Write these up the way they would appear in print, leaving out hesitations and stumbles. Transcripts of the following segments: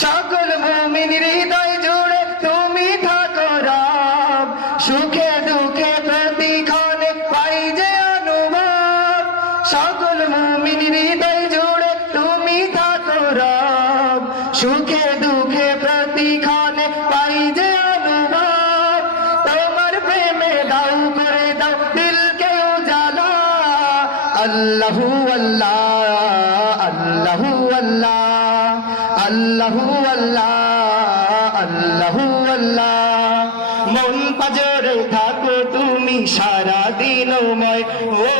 সকল মুমিন হৃদয় জুড়ে তুমি থাকো রব, সুখে দুঃখে প্রতিক্ষণে পাই যে অনুভব। সকল মুমিন হৃদয় জুড়ে তুমি থাকো রব, সুখে দুঃখে প্রতিক্ষণে পাই যে অনুভব। তোমার প্রেমে দাও করে দাও দিলকে উজালা। আল্লাহু আল্লাহ আল্লাহু আল্লাহ আল্লাহু আল্লাহ আল্লাহু আল্লাহ। মন পাজরে থাকো তুমি সারা দিনময়, ও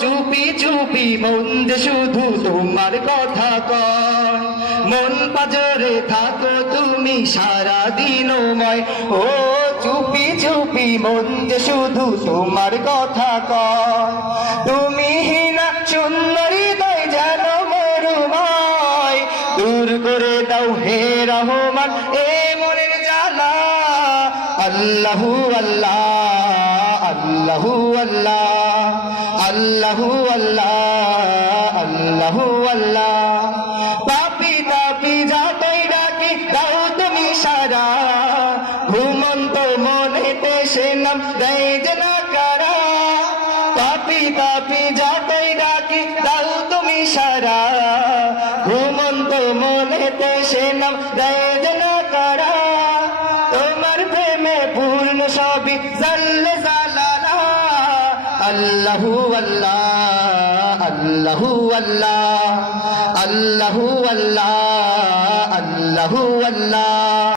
চুপি চুপি মন যে শুধু তোমার কথা কয়। মন পাজরে থাকো তুমি সারা দিনময়, ও চুপি চুপি মন যে শুধু তোমার কথা কয়। তুমি হিনা শূন্য হৃদয় যেন মরুময়, দূর করে দাও হে রহমান এ মনের জ্বালা। আল্লাহু আল্লাহ আল্লাহু আল্লাহ আল্লাহু আল্লাহ আল্লাহু আল্লাহ। পাপি তাপি যাতেই ডাকি দাও তুমি সারা, ঘুমন্ত মনেতে সে নাম দেয় যে না কারা। পাপি তাপি যাতেই ডাকি দাও তুমি সারা, ঘুমন্ত মনেতে সে নাম দেয় যে না কারা। তোমার প্রেমে পূর্ণ সবই জাল্লে জালালা। আল্লাহু আল্লাহ আল্লাহু আল্লাহ আল্লাহু আল্লাহ আল্লাহু